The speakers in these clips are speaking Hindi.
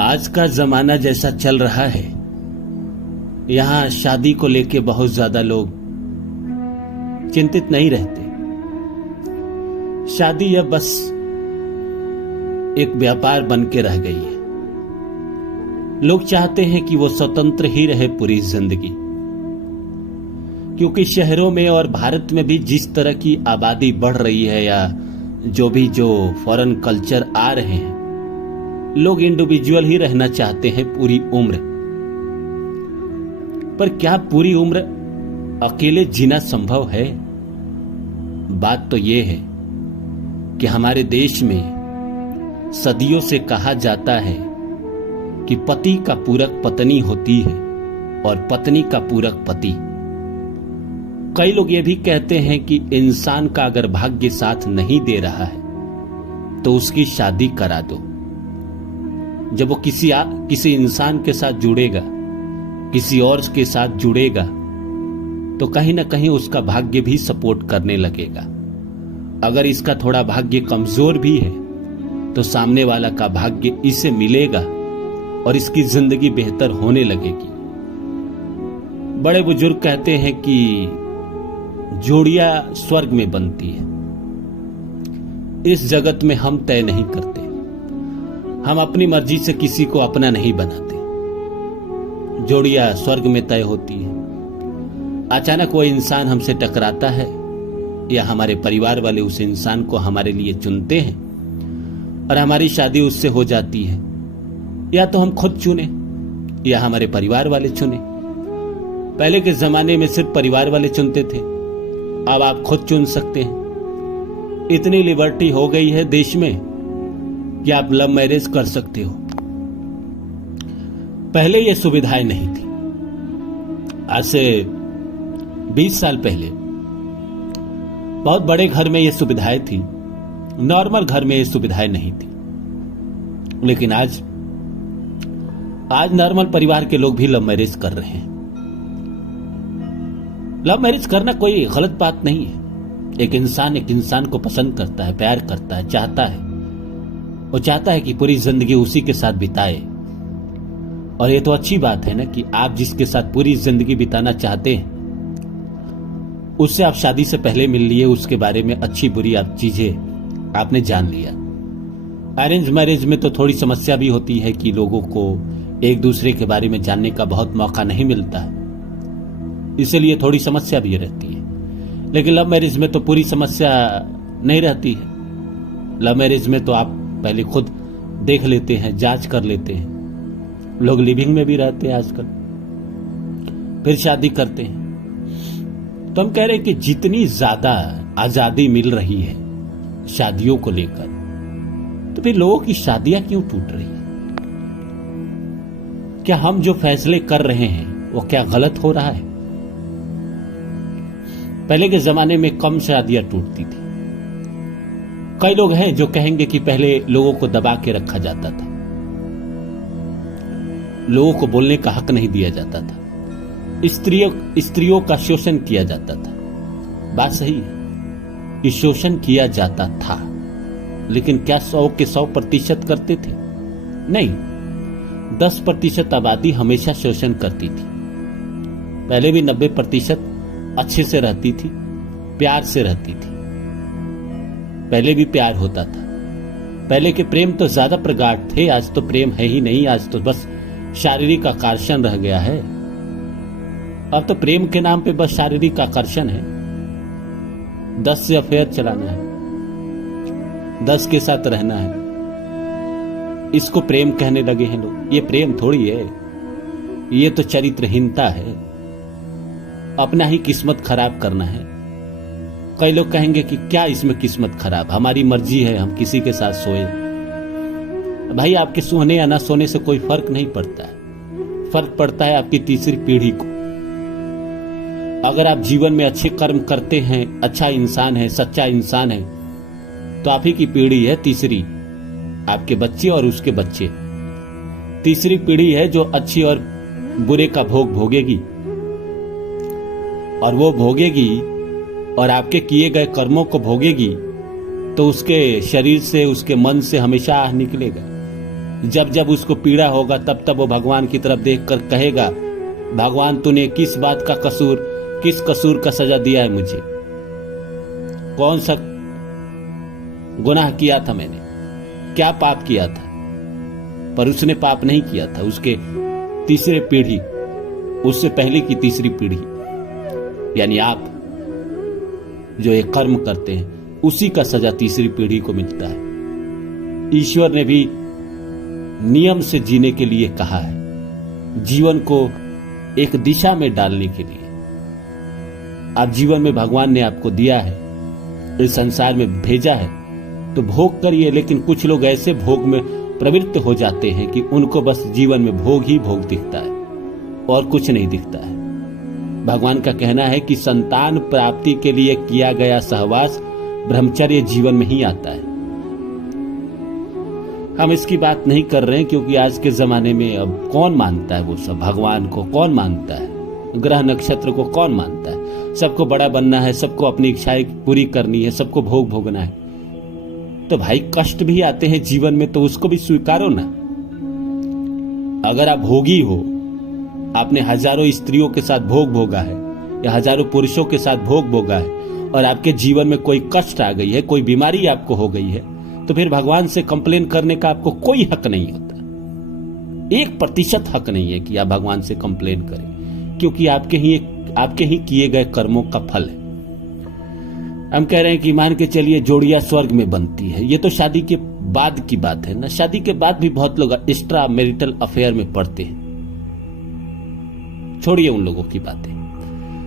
आज का जमाना जैसा चल रहा है, यहां शादी को लेके बहुत ज्यादा लोग चिंतित नहीं रहते। शादी अब बस एक व्यापार बन के रह गई है। लोग चाहते हैं कि वो स्वतंत्र ही रहे पूरी जिंदगी, क्योंकि शहरों में और भारत में भी जिस तरह की आबादी बढ़ रही है या जो फॉरेन कल्चर आ रहे हैं, लोग इंडिविजुअल ही रहना चाहते हैं पूरी उम्र। पर क्या पूरी उम्र अकेले जीना संभव है? बात तो यह है कि हमारे देश में सदियों से कहा जाता है कि पति का पूरक पत्नी होती है और पत्नी का पूरक पति। कई लोग ये भी कहते हैं कि इंसान का अगर भाग्य साथ नहीं दे रहा है तो उसकी शादी करा दो। जब वो किसी इंसान के साथ जुड़ेगा, किसी और के साथ जुड़ेगा, तो कहीं ना कहीं उसका भाग्य भी सपोर्ट करने लगेगा। अगर इसका थोड़ा भाग्य कमजोर भी है तो सामने वाला का भाग्य इसे मिलेगा और इसकी जिंदगी बेहतर होने लगेगी। बड़े बुजुर्ग कहते हैं कि जोड़ियां स्वर्ग में बनती है। इस जगत में हम तय नहीं करते, हम अपनी मर्जी से किसी को अपना नहीं बनाते। जोड़ियां स्वर्ग में तय होती है। अचानक वो इंसान हमसे टकराता है या हमारे परिवार वाले उस इंसान को हमारे लिए चुनते हैं और हमारी शादी उससे हो जाती है। या तो हम खुद चुने या हमारे परिवार वाले चुने। पहले के जमाने में सिर्फ परिवार वाले चुनते थे, अब आप खुद चुन सकते हैं। इतनी लिबर्टी हो गई है देश में कि आप लव मैरिज कर सकते हो। पहले ये सुविधाएं नहीं थी। आज से 20 साल पहले बहुत बड़े घर में ये सुविधाएं थी, नॉर्मल घर में ये सुविधाएं नहीं थी। लेकिन आज नॉर्मल परिवार के लोग भी लव मैरिज कर रहे हैं। लव मैरिज करना कोई गलत बात नहीं है। एक इंसान को पसंद करता है, प्यार करता है, चाहता है। वो चाहता है कि पूरी जिंदगी उसी के साथ बिताए। और ये तो अच्छी बात है ना कि आप जिसके साथ पूरी जिंदगी बिताना चाहते हैं उससे आप शादी से पहले मिल लिए, उसके बारे में अच्छी बुरी आप चीजें आपने जान लिया। अरेंज मैरिज में तो थोड़ी समस्या भी होती है कि लोगों को एक दूसरे के बारे में जानने का बहुत मौका नहीं मिलता है, इसलिए थोड़ी समस्या भी रहती है। लेकिन लव मैरिज में तो पूरी समस्या नहीं रहती है। लव मैरिज में तो आप पहले खुद देख लेते हैं, जांच कर लेते हैं। लोग लिविंग में भी रहते हैं आजकल, फिर शादी करते हैं। तो हम कह रहे हैं कि जितनी ज्यादा आजादी मिल रही है शादियों को लेकर, तो फिर लोगों की शादियां क्यों टूट रही है? क्या हम जो फैसले कर रहे हैं वो क्या गलत हो रहा है? पहले के जमाने में कम शादियां टूटती थी। कई लोग हैं जो कहेंगे कि पहले लोगों को दबा के रखा जाता था, लोगों को बोलने का हक नहीं दिया जाता था, स्त्रियों का शोषण किया जाता था। बात सही है कि शोषण किया जाता था, लेकिन क्या 100 के 100% करते थे? नहीं, 10% आबादी हमेशा शोषण करती थी। पहले भी 90% अच्छे से रहती थी, प्यार से रहती थी। पहले भी प्यार होता था। पहले के प्रेम तो ज्यादा प्रगाढ़ थे। आज तो प्रेम है ही नहीं, आज तो बस शारीरिक आकर्षण रह गया है। अब तो प्रेम के नाम पे बस शारीरिक आकर्षण है। 10 से अफेयर चलाना है, 10 के साथ रहना है, इसको प्रेम कहने लगे हैं लोग। ये प्रेम थोड़ी है, ये तो चरित्रहीनता है, अपना ही किस्मत खराब करना है। कई लोग कहेंगे कि क्या इसमें किस्मत खराब, हमारी मर्जी है, हम किसी के साथ सोए। भाई, आपके सोने या ना सोने से कोई फर्क नहीं पड़ता है। फर्क पड़ता है आपकी तीसरी पीढ़ी को। अगर आप जीवन में अच्छे कर्म करते हैं, अच्छा इंसान है, सच्चा इंसान है, तो आप ही की पीढ़ी है तीसरी, आपके बच्चे और उसके बच्चे। तीसरी पीढ़ी है जो अच्छी और बुरे का भोग भोगेगी, और वो भोगेगी और आपके किए गए कर्मों को भोगेगी तो उसके शरीर से, उसके मन से हमेशा आह निकलेगा। जब जब उसको पीड़ा होगा तब तब वो भगवान की तरफ देखकर कहेगा, भगवान तूने किस बात का कसूर, किस कसूर का सजा दिया है मुझे? कौन सा गुनाह किया था मैंने? क्या पाप किया था? पर उसने पाप नहीं किया था। उसके तीसरे पीढ़ी, उससे पहले की तीसरी पीढ़ी, यानी आप जो एक कर्म करते हैं, उसी का सजा तीसरी पीढ़ी को मिलता है। ईश्वर ने भी नियम से जीने के लिए कहा है, जीवन को एक दिशा में डालने के लिए। आप जीवन में भगवान ने आपको दिया है, इस संसार में भेजा है, तो भोग करिए। लेकिन कुछ लोग ऐसे भोग में प्रवृत्त हो जाते हैं कि उनको बस जीवन में भोग ही भोग दिखता है और कुछ नहीं दिखता है। भगवान का कहना है कि संतान प्राप्ति के लिए किया गया सहवास ब्रह्मचर्य जीवन में ही आता है। हम इसकी बात नहीं कर रहे हैं क्योंकि आज के जमाने में अब कौन मानता है वो सब? भगवान को कौन मानता है? ग्रह नक्षत्र को कौन मानता है? सबको बड़ा बनना है, सबको अपनी इच्छाएं पूरी करनी है, सबको भोग भोगना है। तो भाई कष्ट भी आते हैं जीवन में, तो उसको भी स्वीकारो ना। अगर आप भोगी हो, आपने हजारों स्त्रियों के साथ भोग भोगा है या हजारों पुरुषों के साथ भोग भोगा है, और आपके जीवन में कोई कष्ट आ गई है, कोई बीमारी आपको हो गई है, तो फिर भगवान से कंप्लेन करने का आपको कोई हक नहीं होता। 1% हक नहीं है कि आप भगवान से कंप्लेन करें, क्योंकि आपके ही किए गए कर्मों का फल है। हम कह रहे हैं कि मान के चलिए जोड़ियां स्वर्ग में बनती है, ये तो शादी के बाद की बात है ना। शादी के बाद भी बहुत लोग एक्स्ट्रा मैरिटल अफेयर में पड़ते हैं, छोड़िए उन लोगों की बातें।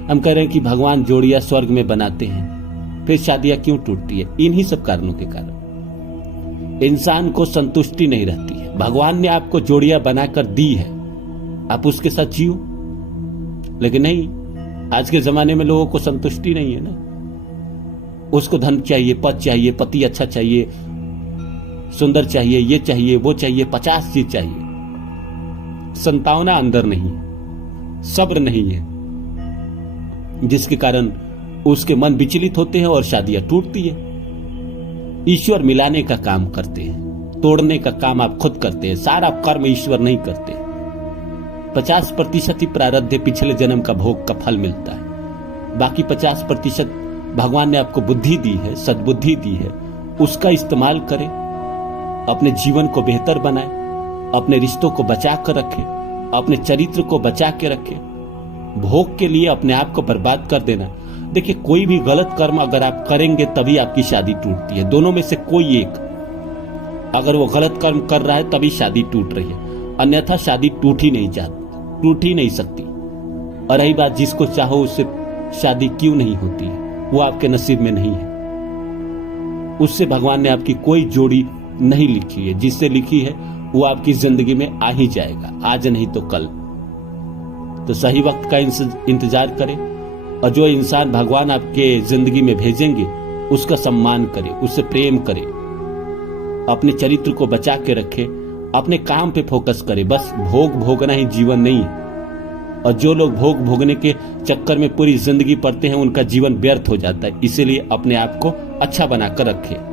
हम कह रहे हैं कि भगवान जोड़ियां स्वर्ग में बनाते हैं, फिर शादियां क्यों टूटती है? इन्हीं सब कारणों के कारण इंसान को संतुष्टि नहीं रहती है। भगवान ने आपको जोड़ियां बनाकर दी है, आप उसके साथ जियो, लेकिन नहीं, आज के जमाने में लोगों को संतुष्टि नहीं है ना। उसको धन चाहिए, पद चाहिए, पति अच्छा चाहिए, सुंदर चाहिए, ये चाहिए, वो चाहिए, 50 चीज चाहिए। संतावना अंदर नहीं है, सब्र नहीं है, जिसके कारण उसके मन विचलित होते हैं और शादियां टूटती है। ईश्वर मिलाने का काम करते हैं, तोड़ने का काम आप खुद करते हैं। सारा कर्म ईश्वर नहीं करते। 50% ही प्रारब्ध पिछले जन्म का भोग का फल मिलता है। बाकी 50% भगवान ने आपको बुद्धि दी है, सद्बुद्धि दी है, उसका इस्तेमाल करें, अपने जीवन को बेहतर बनाएं, अपने रिश्तों को बचा कर रखें, अपने चरित्र को बचा के रखें। भोग के लिए अपने आप को बर्बाद कर देना, देखिए कोई भी गलत कर्म अगर आप करेंगे तभी आपकी शादी टूटती है। दोनों में से कोई एक, अगर वो गलत कर्म कर रहा है तभी शादी टूट रही है, अन्यथा शादी टूट ही नहीं सकती। और रही बात जिसको चाहो उससे शादी क्यों नहीं होती है, वो आपके नसीब में नहीं है। उससे भगवान ने आपकी कोई जोड़ी नहीं लिखी है, जिससे लिखी है वो आपकी जिंदगी में आ ही जाएगा, आज नहीं तो कल। तो सही वक्त का इंतजार करें, और जो इंसान भगवान आपके जिंदगी में भेजेंगे उसका सम्मान करें, उससे प्रेम करें, अपने चरित्र को बचा के रखें, अपने काम पे फोकस करें। बस भोग भोगना ही जीवन नहीं है। और जो लोग भोग भोगने के चक्कर में पूरी जिंदगी पड़ते हैं, उनका जीवन व्यर्थ हो जाता है। इसीलिए अपने आप को अच्छा बनाकर रखें।